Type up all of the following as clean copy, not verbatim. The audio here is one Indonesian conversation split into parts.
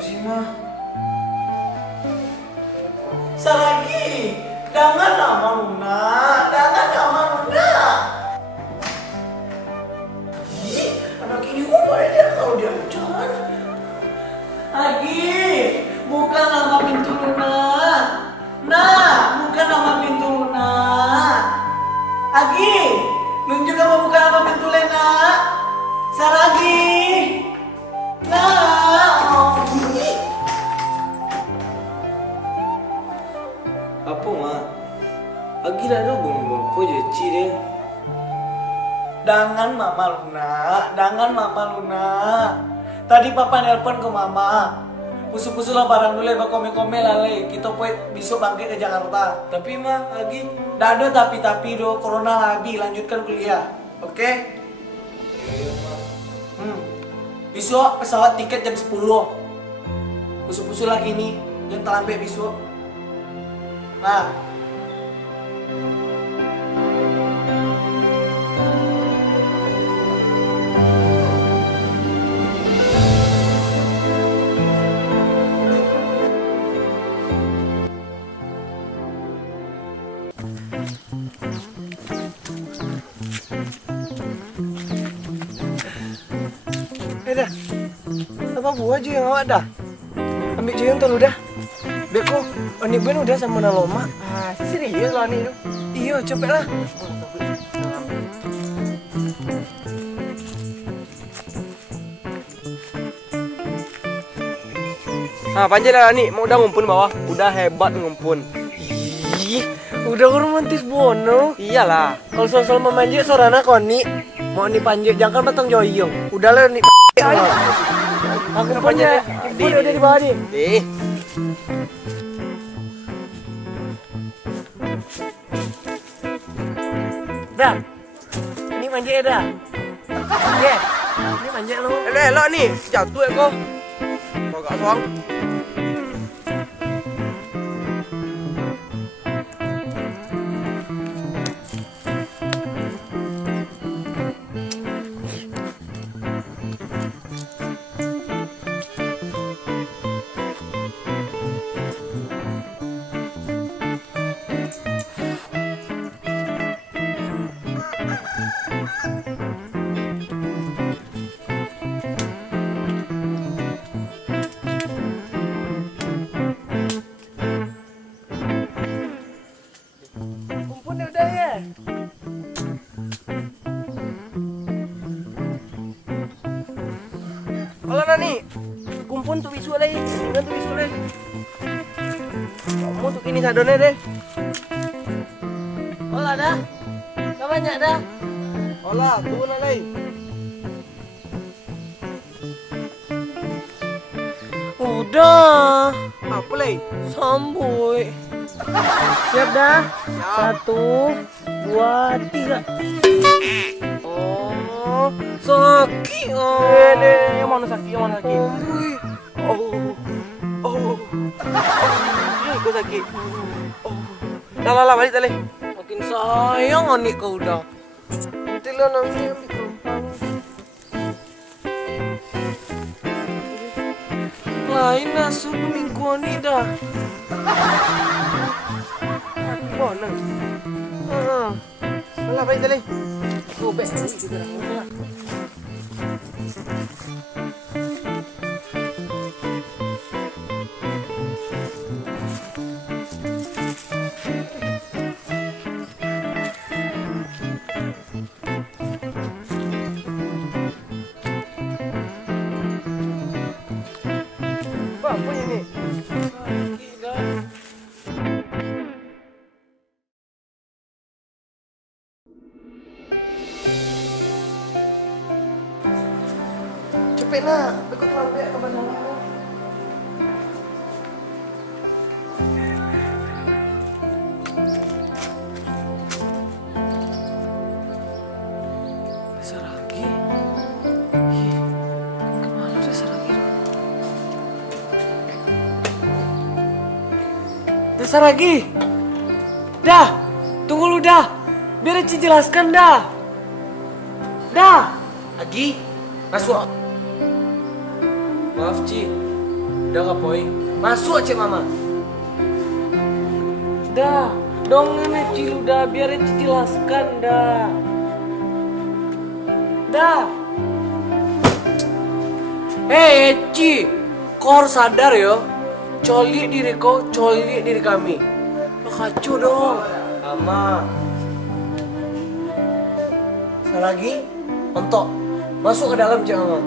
sih mah? Saragi, jangan lama Luna, jangan lama Luna. Ih, anak ini apa aja kalau dia hujan? Agi, buka nama pintu Luna. Nah, buka nama pintu Luna. Agi, Lun juga mau buka nama pintu Lena. Saragi. Nah, Apa mak? Agi dah ada bung apa je deh. Jangan Mama Luna, jangan Mama Luna. Tadi Papa nelpon ke Mama. Pusu-pusu lah barang dulu ya, kome-kome lah le. Kita besok bangkit ke Jakarta. Tapi mak Agi Dah ada tapi do, corona lagi, lanjutkan kuliah. Oke? iya mak. Besok pesawat tiket jam 10. Pusu-pusu lagi nih, jangan terlambat besok. Nah, dah. Apa buah aja yang awak dah? Ambil je yang tolu dah. Beko, ini ben udah sama Naloma. Ah, serius lah nih. Iyo, cepet lah. Ah, panjang lah nih, mau udah ngumpul bawah. Udah hebat ngumpul. Ih, udah romantis bono. Iyalah. Kalau soal memanjat sorana koni. Mau nih panjat jangan batang joyong. Udahlah nih. Aku panjat. Ibu udah di bawah nih. Eh, Dah. Ini manjat dah. Ye. Ini manjat lu. elok nih, jatuh ya kok. Kok gak soang? Kumpul udah ya. Halo Nani, kumpul tuh bisu lagi. Dengan tuh bisu lagi. Kamu tuh ini sadone deh. Olah dah. Gak banyak dah. Olah, tuh lagi. Udah. Apa lagi? Samboy. Siap dah. 1, 2, 3. Oh, sakit. Yang mana sakit? Yang mana sakit? Oh, oh, kau sakit. Oh, lah, balik tali. Makin sayang anik kau udah. Nanti lah nanti ambil penumpang. Lain nasu minggu ini dah. Mana? Lah, balik tali. Sobek juga dah. Apa ini? Cepet lah, aku terlambat ke bandara. Saragi? Ih, kemana udah Saragi? Dah Saragi! Dah! Tunggu lu dah! Biar Ci jelaskan dah! Dah! Agi, masuk. Maaf Ci, Udah Kak Boy, masuk Cik Mama. Dah, dong Eci udah biar Eci jelaskan dah. Dah. Eci, kau harus sadar yo. Coli diri kau, coli diri kami. Lo kacau dong. Mama, Sekali lagi, ontok. Masuk ke dalam Cik Mama.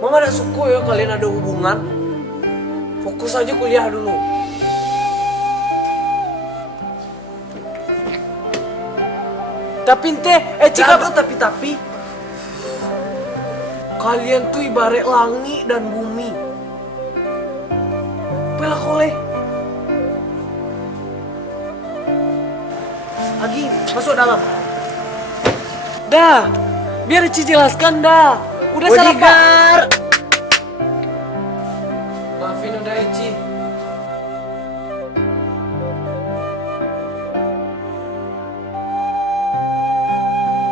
Mama gak suka ya kalian ada hubungan. Fokus aja kuliah dulu. Tapi teh, Cik tapi. kalian tuh ibarat langit dan bumi. Pelak oleh. Agi, masuk dalam. Dah, biar Eci jelaskan dah. Udah salah pak. Bodyguard. Maafin udah Eci.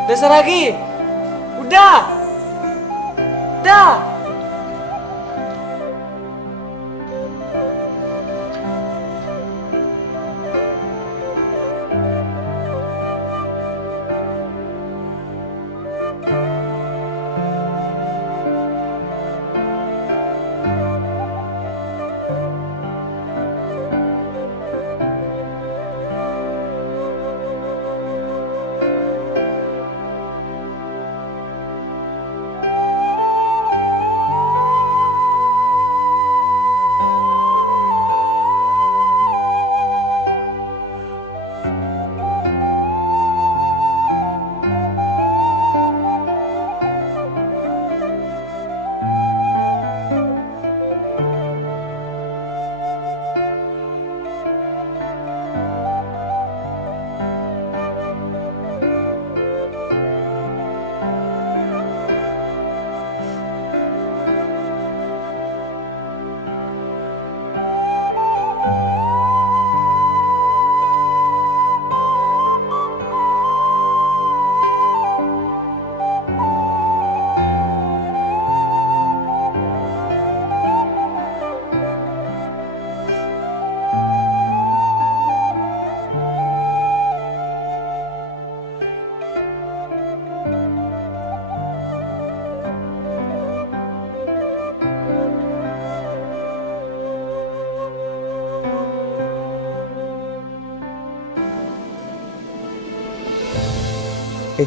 Dasar lagi. Udah. Dah.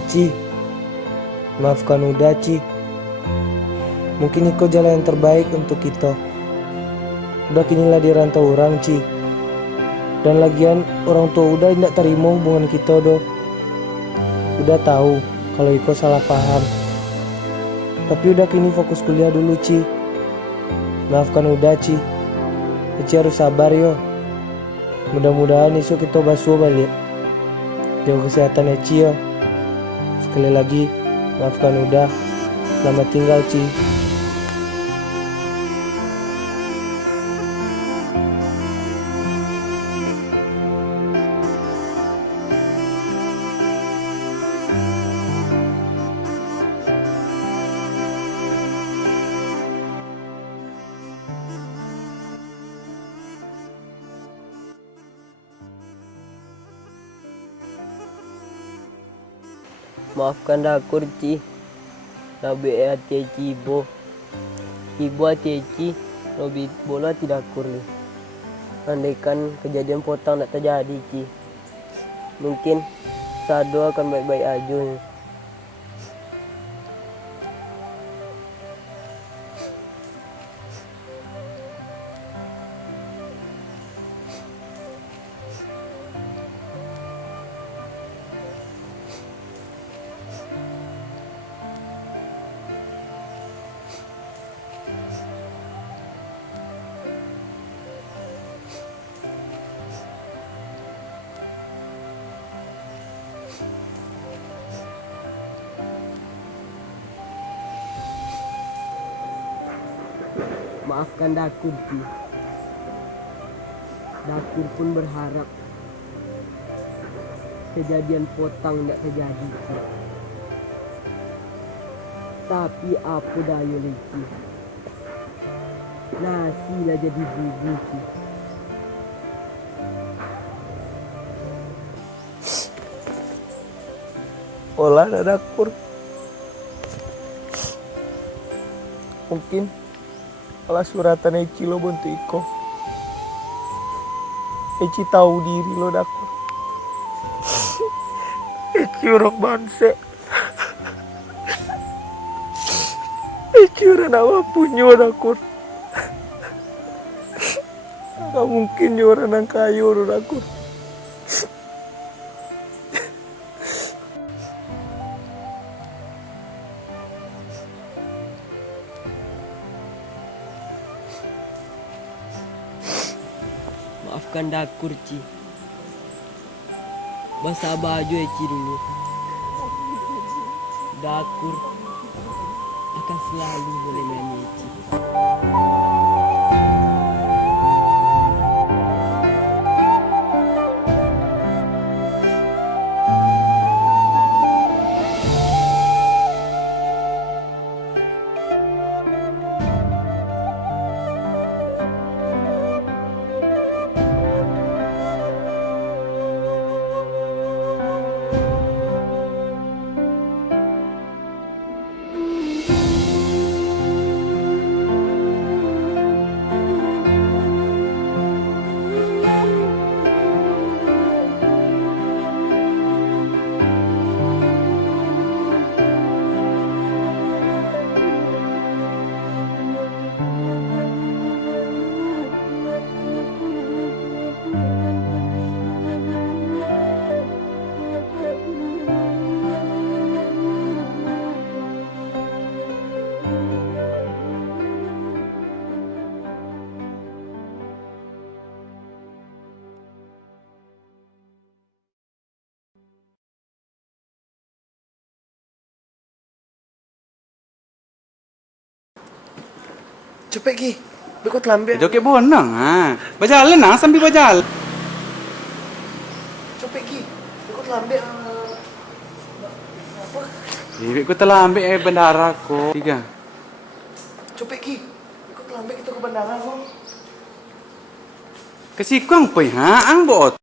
Ci, maafkan Uda Ci. Mungkin itu jalan yang terbaik untuk kita. Udah kinilah di rantau orang Ci. Dan lagian orang tua Uda tidak terima hubungan kita do. Udah tahu kalau Iko salah paham. Tapi udah kini fokus kuliah dulu Ci. Maafkan Uda Ci. Ci harus sabar yo. Mudah-mudahan isu kita basuh balik. Jaga kesehatan ya Ci yo. Sekali lagi, maafkan Uda. Selamat tinggal, Ci. Maafkan aku Ci. Nabi hati Ibu. Ibu hati Nabi bola tidak kurli. Andaikan kejadian potong tak terjadi Ci. Mungkin Sado akan baik-baik aja. Maafkan Dakur Ci. Dakur pun berharap kejadian potong tidak terjadi Ci. Tapi apa daya Ci. Nasi lah jadi bubur. Olah dadakur. Mungkin olah suratan Eci lo bantu Iko. Eci tahu diri lo dakur. Eci orang bangsa. Eci orang apa punya dakur. Gak mungkin orang yang kaya lo dakur. Maafkan Dakur, Ci. Basah baju Eci dulu. Dakur akan selalu menemani Eci. Cepet Ki. Bekot lambe. Joget bonang ha. Berjalan lah sambil berjalan. Cepet Ki. Bekot lambe. Bibik ku telah ambil bandara ko. Tiga. Cepet Ki. Bekot lambe kita ke bandara kok. Kesikong pun ha ang bot.